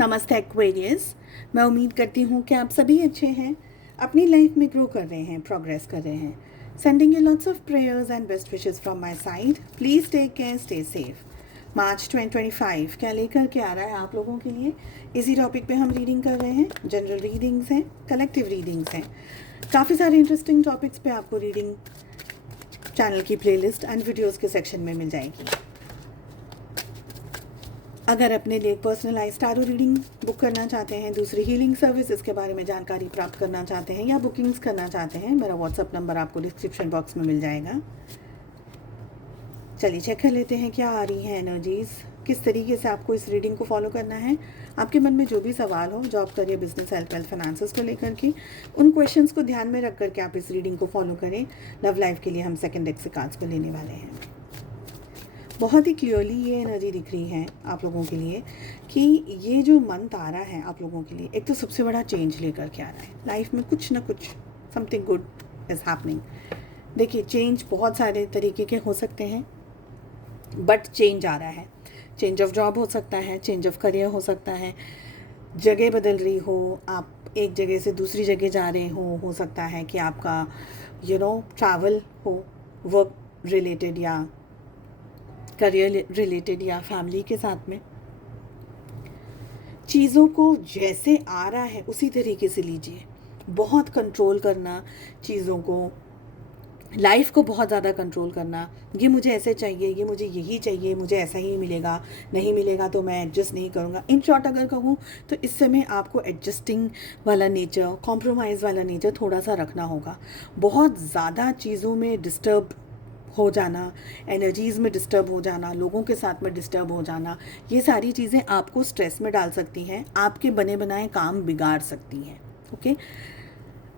नमस्ते एक्वेरियस। मैं उम्मीद करती हूँ कि आप सभी अच्छे हैं, अपनी लाइफ में ग्रो कर रहे हैं, प्रोग्रेस कर रहे हैं। Sending you lots of prayers and best wishes from my side. Please take care, stay safe. मार्च 2025 क्या लेकर के आ रहा है आप लोगों के लिए, इसी टॉपिक पे हम रीडिंग कर रहे हैं। जनरल रीडिंग्स हैं, कलेक्टिव रीडिंग्स हैं, काफ़ी सारे इंटरेस्टिंग टॉपिक्स पे आपको रीडिंग चैनल की प्लेलिस्ट एंड वीडियोज़ के सेक्शन में मिल जाएगी। अगर अपने लिए पर्सनलाइज टारो रीडिंग बुक करना चाहते हैं, दूसरी हीलिंग सर्विसेज के बारे में जानकारी प्राप्त करना चाहते हैं या बुकिंग्स करना चाहते हैं, मेरा व्हाट्सअप नंबर आपको डिस्क्रिप्शन बॉक्स में मिल जाएगा। चलिए चेक कर लेते हैं क्या आ रही हैं एनर्जीज़, किस तरीके से आपको इस रीडिंग को फॉलो करना है। आपके मन में जो भी सवाल हो, job, career, business, health, wealth, finances को लेकर के, उन क्वेश्चंस को ध्यान में रख करके आप इस रीडिंग को फॉलो करें। लव लाइफ के लिए हम सेकंड डेक से कार्ड्स को लेने वाले हैं। बहुत ही क्लियरली ये एनर्जी दिख रही है आप लोगों के लिए कि ये जो मंथ आ रहा है आप लोगों के लिए, एक तो सबसे बड़ा चेंज लेकर के आ रहा है। लाइफ में कुछ ना कुछ समथिंग गुड इज़ हैपनिंग। देखिए, चेंज बहुत सारे तरीके के हो सकते हैं, बट चेंज आ रहा है। चेंज ऑफ जॉब हो सकता है, चेंज ऑफ करियर हो सकता है, जगह बदल रही हो, आप एक जगह से दूसरी जगह जा रहे हो सकता है कि आपका ट्रैवल हो, वर्क रिलेटेड या करियर रिलेटेड या फैमिली के साथ में। चीज़ों को जैसे आ रहा है उसी तरीके से लीजिए। बहुत कंट्रोल करना चीज़ों को, लाइफ को बहुत ज़्यादा कंट्रोल करना, ये मुझे ऐसे चाहिए, ये मुझे यही चाहिए, मुझे ऐसा ही मिलेगा, नहीं मिलेगा तो मैं एडजस्ट नहीं करूँगा। इन शॉर्ट अगर कहूँ तो इस समय आपको एडजस्टिंग वाला नेचर, कॉम्प्रोमाइज़ वाला नेचर थोड़ा सा रखना होगा। बहुत ज़्यादा चीज़ों में डिस्टर्ब हो जाना, एनर्जीज़ में डिस्टर्ब हो जाना, लोगों के साथ में डिस्टर्ब हो जाना, ये सारी चीज़ें आपको स्ट्रेस में डाल सकती हैं, आपके बने बनाए काम बिगाड़ सकती हैं। ओके,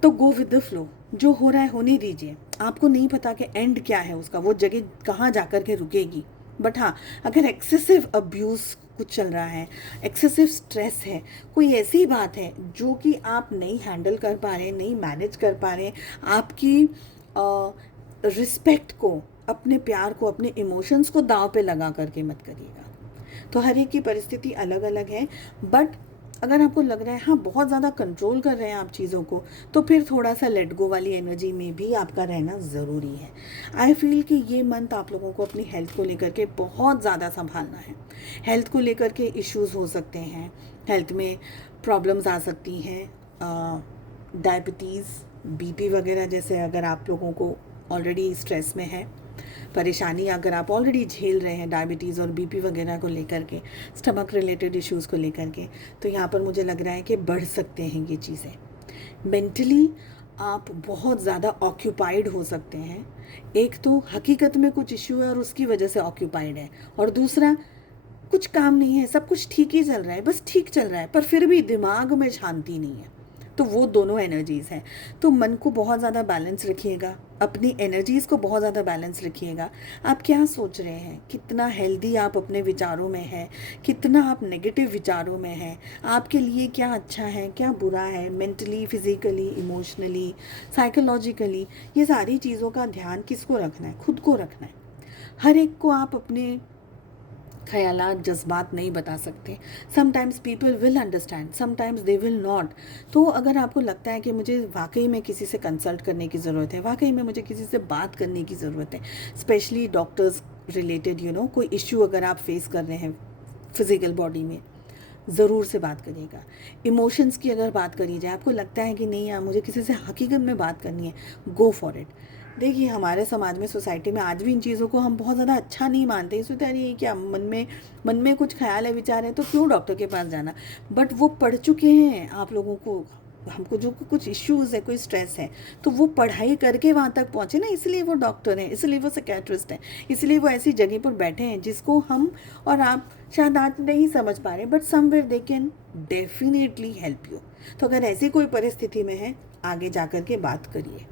तो गो विद द फ्लो, जो हो रहा है होने दीजिए। आपको नहीं पता कि एंड क्या है उसका, वो जगह कहाँ जा कर के रुकेगी। बट हाँ, अगर एक्सेसिव अब्यूज़ कुछ चल रहा है, एक्सेसिव स्ट्रेस है, कोई ऐसी बात है जो कि आप नहीं हैंडल कर पा रहे, नहीं मैनेज कर पा रहे, आपकी रिस्पेक्ट को, अपने प्यार को, अपने इमोशंस को दांव पे लगा करके मत करिएगा। तो हर एक की परिस्थिति अलग अलग है, बट अगर आपको लग रहा है हाँ बहुत ज़्यादा कंट्रोल कर रहे हैं आप चीज़ों को, तो फिर थोड़ा सा लेट गो वाली एनर्जी में भी आपका रहना ज़रूरी है। आई फील कि ये मंथ आप लोगों को अपनी हेल्थ को लेकर के बहुत ज़्यादा संभालना है। हेल्थ को लेकर के इश्यूज़ हो सकते हैं, हेल्थ में प्रॉब्लम्स आ सकती हैं, डायबिटीज़, बीपी वगैरह जैसे, अगर आप लोगों को ऑलरेडी स्ट्रेस में है, परेशानी अगर आप ऑलरेडी झेल रहे हैं डायबिटीज़ और बीपी वगैरह को लेकर के, स्टमक रिलेटेड इश्यूज़ को लेकर के, तो यहाँ पर मुझे लग रहा है कि बढ़ सकते हैं ये चीज़ें। मेंटली आप बहुत ज़्यादा ऑक्यूपाइड हो सकते हैं। एक तो हकीकत में कुछ इश्यू है और उसकी वजह से ऑक्यूपाइड है, और दूसरा कुछ काम नहीं है, सब कुछ ठीक ही चल रहा है, बस ठीक चल रहा है, पर फिर भी दिमाग में शांति नहीं है। तो वो दोनों एनर्जीज़ हैं। तो मन को बहुत ज़्यादा बैलेंस रखिएगा, अपनी एनर्जीज़ को बहुत ज़्यादा बैलेंस रखिएगा। आप क्या सोच रहे हैं, कितना हेल्दी आप अपने विचारों में हैं, कितना आप नेगेटिव विचारों में हैं, आपके लिए क्या अच्छा है, क्या बुरा है, मेंटली, फिज़िकली, इमोशनली, साइकोलॉजिकली, ये सारी चीज़ों का ध्यान किसको रखना है? खुद को रखना है। हर एक को आप अपने ख्यालात, जज्बात नहीं बता सकते। Sometimes people will understand, sometimes they will not. तो अगर आपको लगता है कि मुझे वाकई में किसी से कंसल्ट करने की ज़रूरत है, वाकई में मुझे किसी से बात करने की ज़रूरत है, स्पेशली डॉक्टर्स रिलेटेड, कोई इश्यू अगर आप फेस कर रहे हैं फिज़िकल बॉडी में, ज़रूर से बात करिएगा। इमोशंस की अगर बात करी जाए, आपको लगता है कि नहीं यार मुझे किसी से हकीकत में बात करनी है, गो फॉर इट। देखिए, हमारे समाज में, सोसाइटी में आज भी इन चीज़ों को हम बहुत ज़्यादा अच्छा नहीं मानते। सोचते हैं ये क्या, मन में कुछ ख्याल है, विचार है, तो क्यों डॉक्टर के पास जाना। बट वो पढ़ चुके हैं आप लोगों को, हमको जो कुछ इश्यूज़ है, कोई स्ट्रेस है, तो वो पढ़ाई करके वहाँ तक पहुँचे ना, इसलिए वो डॉक्टर हैं, इसलिए वो साइकियाट्रिस्ट हैं, इसलिए वो ऐसी जगह पर बैठे हैं जिसको हम और आप शायद आज नहीं समझ पा रहे, but somewhere they can definitely help you. तो अगर ऐसी कोई परिस्थिति में है, आगे जा कर के बात करिए।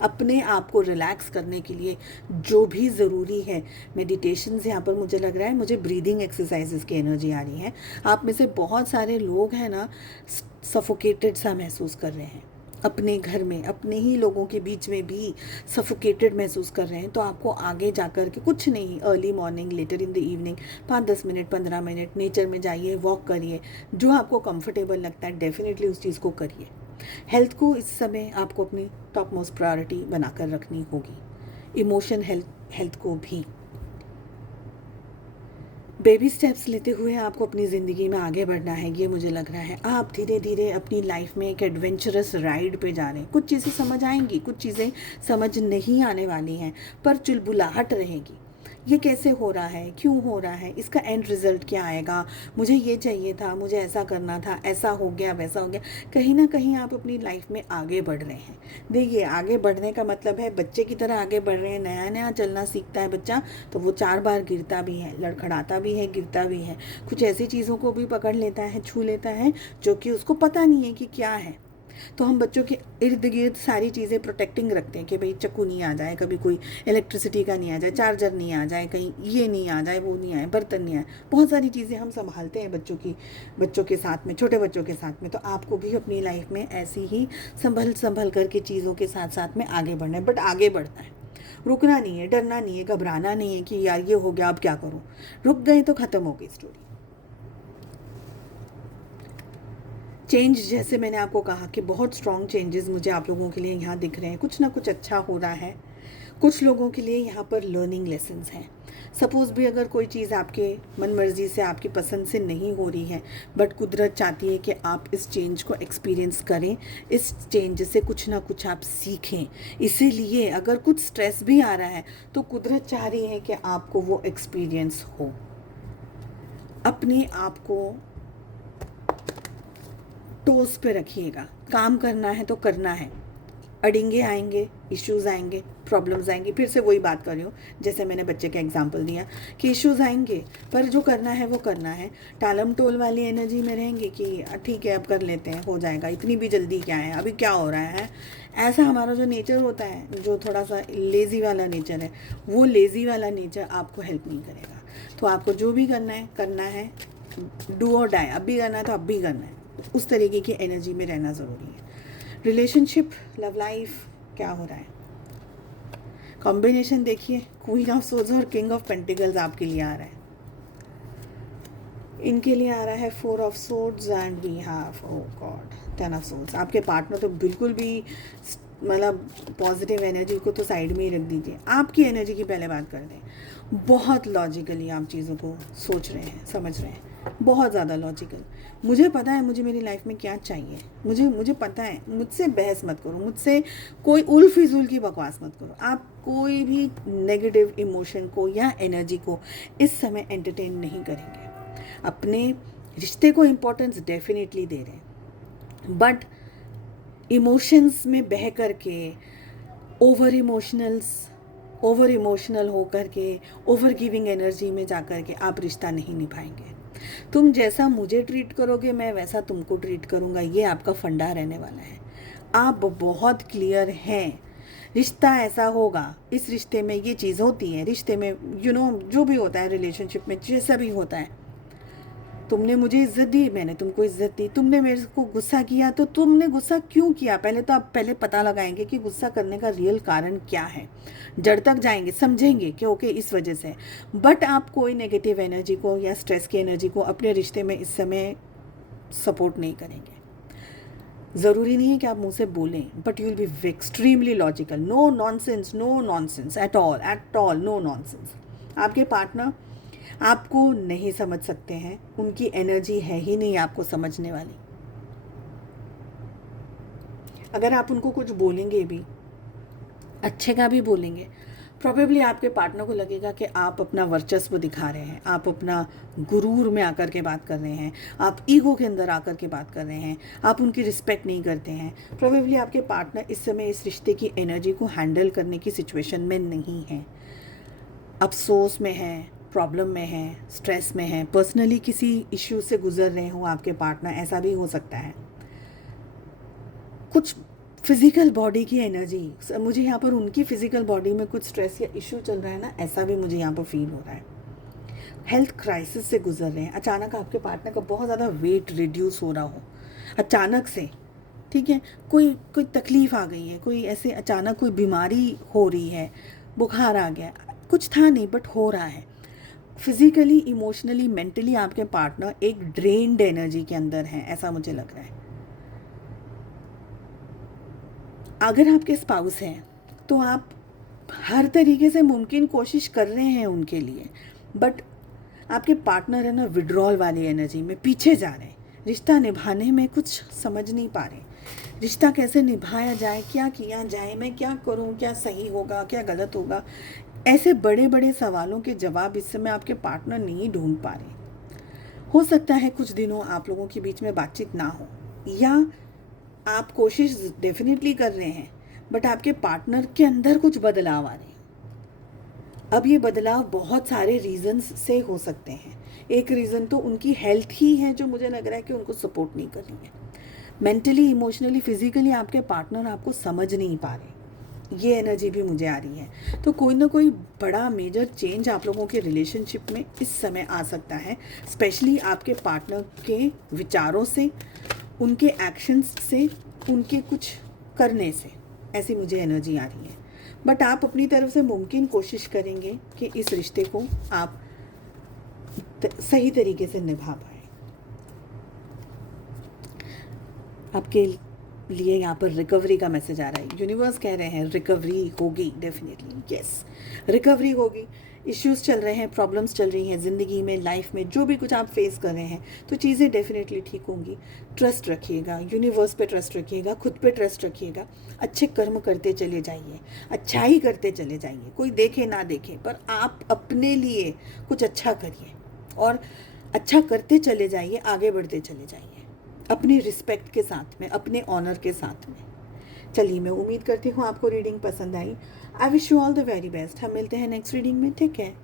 अपने आप को रिलैक्स करने के लिए जो भी ज़रूरी है, मेडिटेशंस, यहाँ पर मुझे लग रहा है, मुझे ब्रीदिंग एक्सरसाइजेस की एनर्जी आ रही है। आप में से बहुत सारे लोग हैं ना, सफोकेटेड सा महसूस कर रहे हैं, अपने घर में अपने ही लोगों के बीच में भी सफोकेटेड महसूस कर रहे हैं, तो आपको आगे जाकर के कुछ नहीं, early morning, later in the evening, 5-10 मिनट, 15 मिनट नेचर में जाइए, वॉक करिए, जो आपको कंफर्टेबल लगता है डेफिनेटली उस चीज़ को करिए। हेल्थ को इस समय आपको अपनी टॉप मोस्ट प्रायोरिटी बनाकर रखनी होगी, इमोशन हेल्थ को भी। बेबी स्टेप्स लेते हुए आपको अपनी ज़िंदगी में आगे बढ़ना है, ये मुझे लग रहा है। आप धीरे धीरे अपनी लाइफ में एक एडवेंचरस राइड पे जा रहे हैं। कुछ चीज़ें समझ आएंगी, कुछ चीज़ें समझ नहीं आने वाली हैं, पर चुलबुलाहट रहेगी। ये कैसे हो रहा है, क्यों हो रहा है, इसका एंड रिज़ल्ट क्या आएगा, मुझे ये चाहिए था, मुझे ऐसा करना था, ऐसा हो गया, वैसा हो गया। कहीं ना कहीं आप अपनी लाइफ में आगे बढ़ रहे हैं। देखिए, आगे बढ़ने का मतलब है बच्चे की तरह आगे बढ़ रहे हैं। नया नया चलना सीखता है बच्चा, तो वो 4 बार गिरता भी है, लड़खड़ाता भी है, गिरता भी है, कुछ ऐसी चीज़ों को भी पकड़ लेता है, छू लेता है जो कि उसको पता नहीं है कि क्या है। तो हम बच्चों के इर्द गिर्द सारी चीज़ें प्रोटेक्टिंग रखते हैं कि भाई चक्कू नहीं आ जाए, कभी कोई इलेक्ट्रिसिटी का नहीं आ जाए, चार्जर नहीं आ जाए, कहीं ये नहीं आ जाए, वो नहीं आए, बर्तन नहीं आए। बहुत सारी चीज़ें हम संभालते हैं बच्चों के साथ में, छोटे बच्चों के साथ में। तो आपको भी अपनी लाइफ में ऐसी ही संभल करके चीज़ों के साथ साथ में आगे बढ़ना है। बट आगे बढ़ना है, रुकना नहीं है, डरना नहीं है, घबराना नहीं है कि यार ये हो गया अब क्या करूँ। रुक गए तो ख़त्म हो गई स्टोरी। चेंज, जैसे मैंने आपको कहा कि बहुत स्ट्रॉन्ग चेंजेस मुझे आप लोगों के लिए यहाँ दिख रहे हैं। कुछ ना कुछ अच्छा हो रहा है। कुछ लोगों के लिए यहाँ पर लर्निंग लेसन्स हैं। सपोज़ भी अगर कोई चीज़ आपके मन मर्जी से, आपकी पसंद से नहीं हो रही है, बट कुदरत चाहती है कि आप इस चेंज को एक्सपीरियंस करें, इस चेंज से कुछ ना कुछ आप सीखें। इसीलिए अगर कुछ स्ट्रेस भी आ रहा है तो कुदरत चाह रही है कि आपको वो एक्सपीरियंस हो। अपने आप को टोस पे रखिएगा। काम करना है तो करना है। अड़ेंगे आएंगे, इश्यूज़ आएंगे, प्रॉब्लम्स आएंगी। फिर से वही बात कर रही हूँ, जैसे मैंने बच्चे का एग्जांपल दिया कि इश्यूज़ आएंगे, पर जो करना है वो करना है। टालम टोल वाली एनर्जी में रहेंगे कि ठीक है अब कर लेते हैं, हो जाएगा, इतनी भी जल्दी क्या है, अभी क्या हो रहा है, ऐसा हमारा जो नेचर होता है, जो थोड़ा सा लेज़ी वाला नेचर है, वो लेज़ी वाला नेचर आपको हेल्प नहीं करेगा। तो आपको जो भी करना है, डू और डाई, अब भी करना है तो अब भी करना है। उस तरीके की एनर्जी में रहना ज़रूरी है। रिलेशनशिप, लव लाइफ, क्या हो रहा है? कॉम्बिनेशन देखिए, क्वीन ऑफ सोर्ड्स और किंग ऑफ पेंटिकल्स आपके लिए आ रहा है। इनके लिए आ रहा है 4 of swords and we have, oh god, 10 of swords. आपके पार्टनर तो बिल्कुल भी मतलब पॉजिटिव एनर्जी को तो साइड में ही रख दीजिए, आपकी एनर्जी की पहले बात कर दें। बहुत लॉजिकली आप चीज़ों को सोच रहे हैं, समझ रहे हैं, बहुत ज़्यादा लॉजिकल। मुझे पता है मुझे मेरी लाइफ में क्या चाहिए, मुझे पता है। मुझसे बहस मत करो, मुझसे कोई उल फिजूल की बकवास मत करो। आप कोई भी नेगेटिव इमोशन को या एनर्जी को इस समय एंटरटेन नहीं करेंगे। अपने रिश्ते को इम्पोर्टेंस डेफिनेटली दे रहे हैं, बट इमोशंस में बह कर के ओवर इमोशनल हो कर के ओवर गिविंग एनर्जी में जा कर के आप रिश्ता नहीं निभाएंगे। तुम जैसा मुझे ट्रीट करोगे मैं वैसा तुमको ट्रीट करूँगा, ये आपका फंडा रहने वाला है। आप बहुत क्लियर हैं, रिश्ता ऐसा होगा, इस रिश्ते में ये चीज़ होती है, रिश्ते में जो भी होता है, रिलेशनशिप में जैसा भी होता है। तुमने मुझे इज्जत दी, मैंने तुमको इज्जत दी। तुमने मेरे को गुस्सा किया, तो तुमने गुस्सा क्यों किया, पहले तो आप पता लगाएंगे कि गुस्सा करने का रियल कारण क्या है। जड़ तक जाएंगे, समझेंगे कि ओके इस वजह से। बट आप कोई नेगेटिव एनर्जी को या स्ट्रेस की एनर्जी को अपने रिश्ते में इस समय सपोर्ट नहीं करेंगे। ज़रूरी नहीं है कि आप मुँह से बोलें, but you will be extremely logical. No nonsense at all, no nonsense. आपके पार्टनर आपको नहीं समझ सकते हैं, उनकी एनर्जी है ही नहीं आपको समझने वाली। अगर आप उनको कुछ बोलेंगे भी, अच्छे का भी बोलेंगे, प्रॉबेबली आपके पार्टनर को लगेगा कि आप अपना वर्चस्व दिखा रहे हैं, आप अपना गुरूर में आकर के बात कर रहे हैं, आप ईगो के अंदर आकर के बात कर रहे हैं, आप उनकी रिस्पेक्ट नहीं करते हैं। प्रॉबेबली आपके पार्टनर इस समय इस रिश्ते की एनर्जी को हैंडल करने की सिचुएशन में नहीं है, अफसोस में है, प्रॉब्लम में है, स्ट्रेस में है, पर्सनली किसी इश्यू से गुजर रहे हो आपके पार्टनर, ऐसा भी हो सकता है। कुछ फिज़िकल बॉडी की एनर्जी, मुझे यहाँ पर उनकी फ़िज़िकल बॉडी में कुछ स्ट्रेस या इश्यू चल रहा है ना, ऐसा भी मुझे यहाँ पर फील हो रहा है। हेल्थ क्राइसिस से गुजर रहे हैं, अचानक आपके पार्टनर का बहुत ज़्यादा वेट रिड्यूस हो रहा हो, अचानक से ठीक है, कोई कोई तकलीफ़ आ गई है, कोई ऐसे अचानक कोई बीमारी हो रही है, बुखार आ गया, कुछ था नहीं बट हो रहा है। फिज़िकली, इमोशनली, मेंटली आपके पार्टनर एक ड्रेन्ड एनर्जी के अंदर हैं, ऐसा मुझे लग रहा है। अगर आपके स्पाउस हैं तो आप हर तरीके से मुमकिन कोशिश कर रहे हैं उनके लिए, बट आपके पार्टनर है ना विड्रॉल वाली एनर्जी में पीछे जा रहे हैं, रिश्ता निभाने में कुछ समझ नहीं पा रहे, रिश्ता कैसे निभाया जाए, क्या किया जाए, मैं क्या करूं, क्या सही होगा, क्या गलत होगा, ऐसे बड़े बड़े सवालों के जवाब इस समय आपके पार्टनर नहीं ढूंढ पा रहे। हो सकता है कुछ दिनों आप लोगों के बीच में बातचीत ना हो, या आप कोशिश डेफिनेटली कर रहे हैं बट आपके पार्टनर के अंदर कुछ बदलाव आ रहे हैं। अब ये बदलाव बहुत सारे रीज़न्स से हो सकते हैं। एक रीज़न तो उनकी हेल्थ ही है जो मुझे लग रहा है कि उनको सपोर्ट नहीं कर रही है। मेंटली, इमोशनली, फिजिकली आपके पार्टनर आपको समझ नहीं पा रहे, ये एनर्जी भी मुझे आ रही है। तो कोई ना कोई बड़ा मेजर चेंज आप लोगों के रिलेशनशिप में इस समय आ सकता है, स्पेशली आपके पार्टनर के विचारों से, उनके एक्शंस से, उनके कुछ करने से, ऐसी मुझे एनर्जी आ रही है। बट आप अपनी तरफ से मुमकिन कोशिश करेंगे कि इस रिश्ते को आप सही तरीके से निभा पाएँ। आपके लिए यहाँ पर रिकवरी का मैसेज आ रहा है। यूनिवर्स कह रहे हैं रिकवरी होगी, डेफिनेटली यस, रिकवरी होगी। इश्यूज़ चल रहे हैं, प्रॉब्लम्स चल रही हैं ज़िंदगी में, लाइफ में, जो भी कुछ आप फेस कर रहे हैं, तो चीज़ें डेफिनेटली ठीक होंगी। ट्रस्ट रखिएगा, यूनिवर्स पे ट्रस्ट रखिएगा, खुद पे ट्रस्ट रखिएगा, अच्छे कर्म करते चले जाइए, अच्छाई करते चले जाइए, कोई देखे ना देखे पर आप अपने लिए कुछ अच्छा करिए और अच्छा करते चले जाइए, आगे बढ़ते चले जाइए अपनी रिस्पेक्ट के साथ में, अपने ऑनर के साथ में। चलिए, मैं उम्मीद करती हूँ आपको रीडिंग पसंद आई। I wish you all the very best. हम मिलते हैं नेक्स्ट रीडिंग में। Take care.